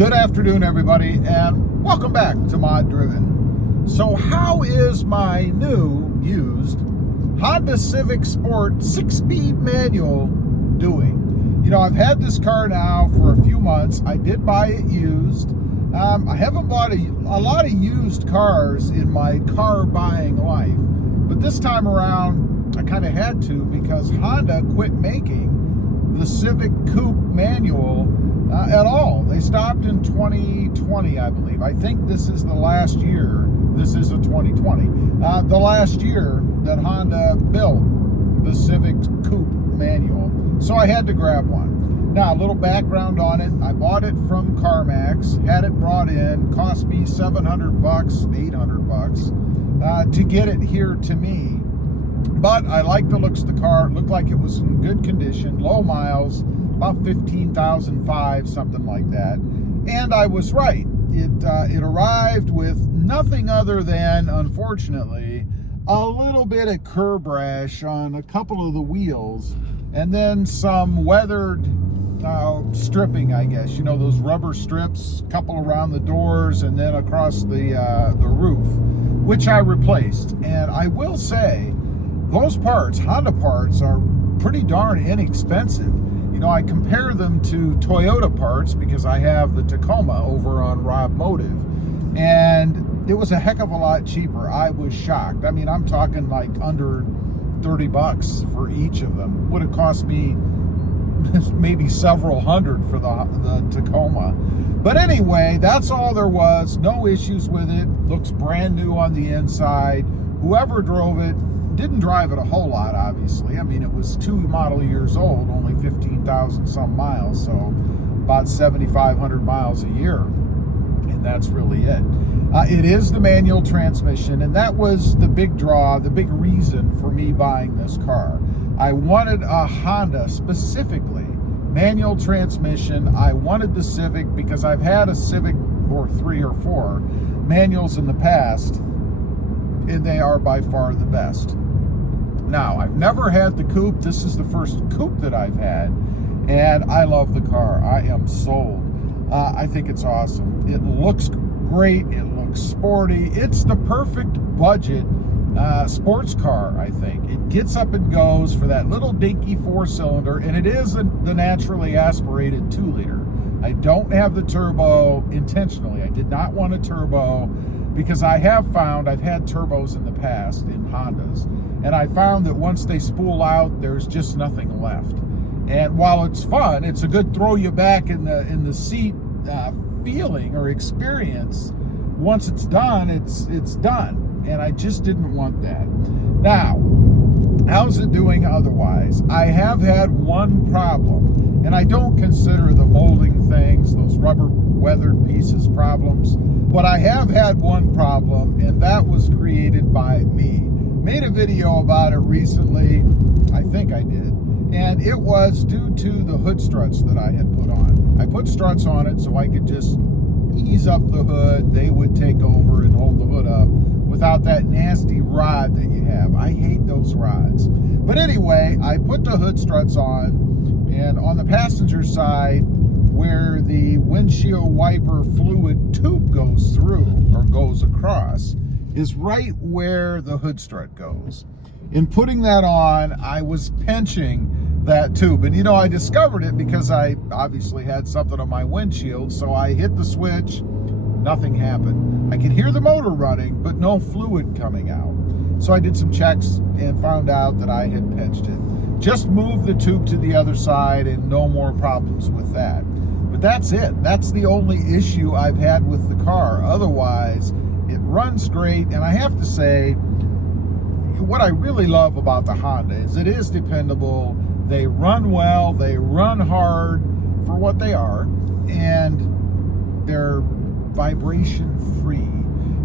Good afternoon, everybody, and welcome back to Mod Driven. So how is my new, used Honda Civic Sport 6-speed manual doing? You know, I've had this car now for a few months. I did buy it used. I haven't bought a lot of used cars in my car buying life, but this time around, I kind of had to because Honda quit making the Civic Coupe manual at all. They stopped in 2020, I believe. I think this is the last year. This is a 2020. The last year that Honda built the Civic Coupe manual. So I had to grab one. Now, a little background on it. I bought it from CarMax, had it brought in, cost me $700, $800 to get it here to me. But I liked the looks of the car. It looked like it was in good condition, low miles, about 15,005, something like that. And I was right. It arrived with nothing other than, unfortunately, a little bit of curb rash on a couple of the wheels, and then some weathered stripping, I guess. You know, those rubber strips, a couple around the doors and then across the roof, which I replaced. And I will say, those parts, Honda parts, are pretty darn inexpensive. You know, I compare them to Toyota parts because I have the Tacoma over on Rob Motive, and it was a heck of a lot cheaper. I was shocked. I mean, I'm talking like under $30 for each of them. Would have cost me maybe several hundred for the Tacoma. But anyway, that's all there was. No issues with it. Looks brand new on the inside. Whoever drove it didn't drive it a whole lot, obviously. I mean, it was 2 model years old, only 15,000 some miles, so about 7,500 miles a year, and that's really it. It is the manual transmission, and that was the big draw, the big reason for me buying this car. I wanted a Honda, specifically manual transmission. I wanted the Civic because I've had a Civic or 3 or 4 manuals in the past, and they are by far the best. Now, I've never had the coupe. This is the first coupe that I've had, and I love the car. I am sold. I think it's awesome. It looks great. It looks sporty. It's the perfect budget sports car, I think. It gets up and goes for that little dinky 4-cylinder, and it is the naturally aspirated 2-liter. I don't have the turbo intentionally. I did not want a turbo because I have found, I've had turbos in the past in Hondas, and I found that once they spool out, there's just nothing left. And while it's fun, it's a good throw you back in the seat feeling or experience. Once it's done, it's done. And I just didn't want that. Now, how's it doing otherwise? I have had one problem, and I don't consider the molding things, those rubber weathered pieces, problems. But I have had one problem, and that was created by me. Made a video about it recently, I think I did, and it was due to the hood struts that I had put on. I put struts on it so I could just ease up the hood. They would take over and hold the hood up without that nasty rod that you have. I hate those rods. But anyway, I put the hood struts on, and on the passenger side, where the windshield wiper fluid tube goes through or goes across, is right where the hood strut goes. In putting that on, I was pinching that tube. And you know, I discovered it because I obviously had something on my windshield, so I hit the switch, nothing happened. I could hear the motor running, but no fluid coming out. So I did some checks and found out that I had pinched it. Just moved the tube to the other side and no more problems with that. But that's it. That's the only issue I've had with the car. Otherwise, it runs great, and I have to say, what I really love about the Honda is it is dependable. They run well, they run hard for what they are, and they're vibration free.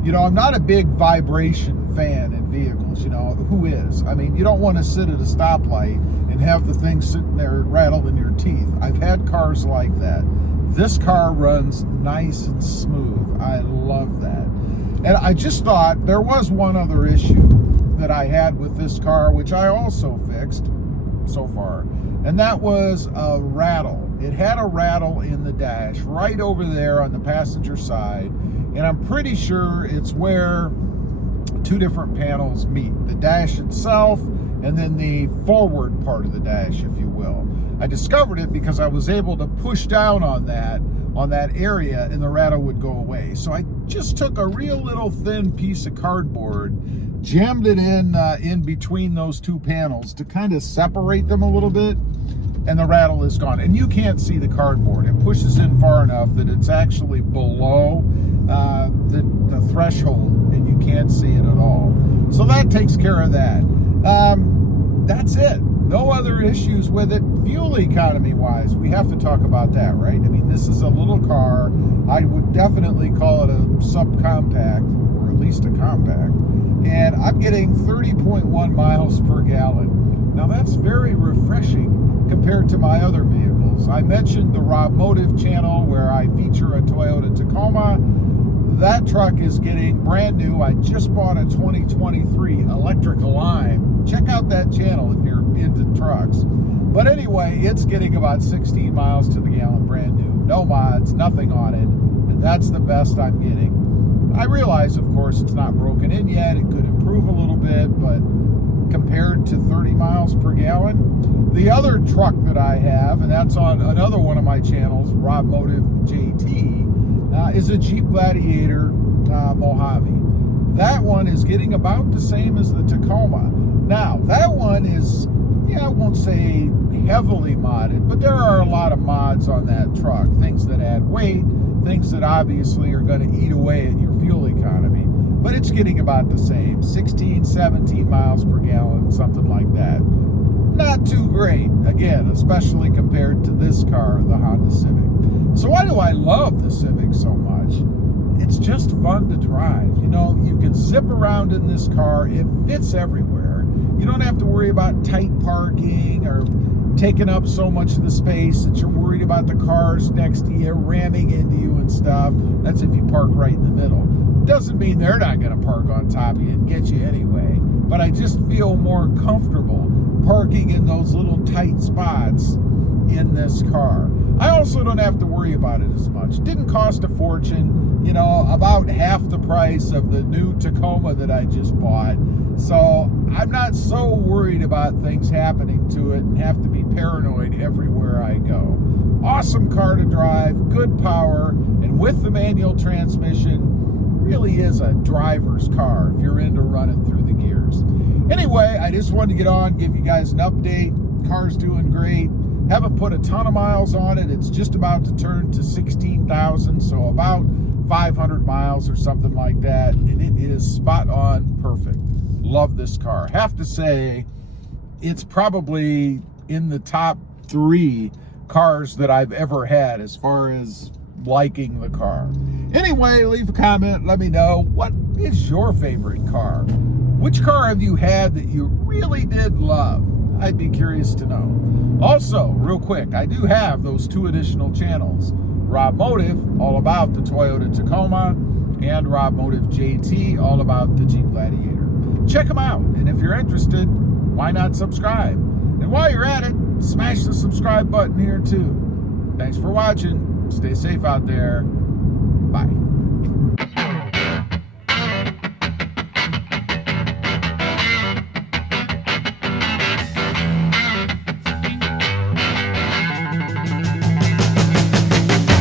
You know, I'm not a big vibration fan in vehicles, you know, who is? I mean, you don't want to sit at a stoplight and have the thing sitting there rattling your teeth. I've had cars like that. This car runs nice and smooth. I love that. And I just thought there was one other issue that I had with this car, which I also fixed so far, and that was a rattle. it had a rattle in the dash right over there on the passenger side, and I'm pretty sure it's where two different panels meet, the dash itself and then the forward part of the dash, if you will. I discovered it because I was able to push down on that area and the rattle would go away. So I just took a real little thin piece of cardboard, jammed it in between those two panels to kind of separate them a little bit, and the rattle is gone. And you can't see the cardboard. It pushes in far enough that it's actually below the threshold, and you can't see it at all. So that takes care of that. That's it. No other issues with it. Fuel economy wise, we have to talk about that, right? I mean, this is a little car. I would definitely call it a subcompact, or at least a compact. And I'm getting 30.1 miles per gallon. Now that's very refreshing compared to my other vehicles. I mentioned the Rob Motive channel where I feature a Toyota Tacoma. That truck is getting brand new. I just bought a 2023 electric Lime. Check out that channel if you're into trucks. But anyway, it's getting about 16 miles to the gallon brand new. No mods, nothing on it. And that's the best I'm getting. I realize, of course, it's not broken in yet. It could improve a little bit, but compared to 30 miles per gallon, the other truck that I have, and that's on another one of my channels, Rob Motive JT, is a Jeep Gladiator Mojave. That one is getting about the same as the Tacoma. Now, that one is, I won't say heavily modded, but there are a lot of mods on that truck. Things that add weight, things that obviously are going to eat away at your fuel economy. But it's getting about the same, 16, 17 miles per gallon, something like that. Not too great, again, especially compared to this car, the Honda Civic. So why do I love the Civic so much? It's just fun to drive. You know, you can zip around in this car. It fits everywhere. You don't have to worry about tight parking or taking up so much of the space that you're worried about the cars next to you ramming into you and stuff. That's if you park right in the middle. Doesn't mean they're not going to park on top of you and get you anyway. But I just feel more comfortable parking in those little tight spots in this car. I also don't have to worry about it as much. Didn't cost a fortune, you know, about half the price of the new Tacoma that I just bought. So I'm not so worried about things happening to it and have to be paranoid everywhere I go. Awesome car to drive, good power, and with the manual transmission, really is a driver's car if you're into running through the gears. Anyway, I just wanted to get on, give you guys an update. Car's doing great. Haven't put a ton of miles on it. It's just about to turn to 16,000, so about 500 miles or something like that, and it is spot on perfect. Love this car. Have to say, it's probably in the top 3 cars that I've ever had as far as liking the car. Anyway, leave a comment. Let me know, what is your favorite car? Which car have you had that you really did love? I'd be curious to know. Also, real quick, I do have those 2 additional channels. Rob Motive, all about the Toyota Tacoma, and Rob Motive JT, all about the Jeep Gladiator. Check them out, and if you're interested, why not subscribe? And while you're at it, smash the subscribe button here too. Thanks for watching. Stay safe out there. Bye.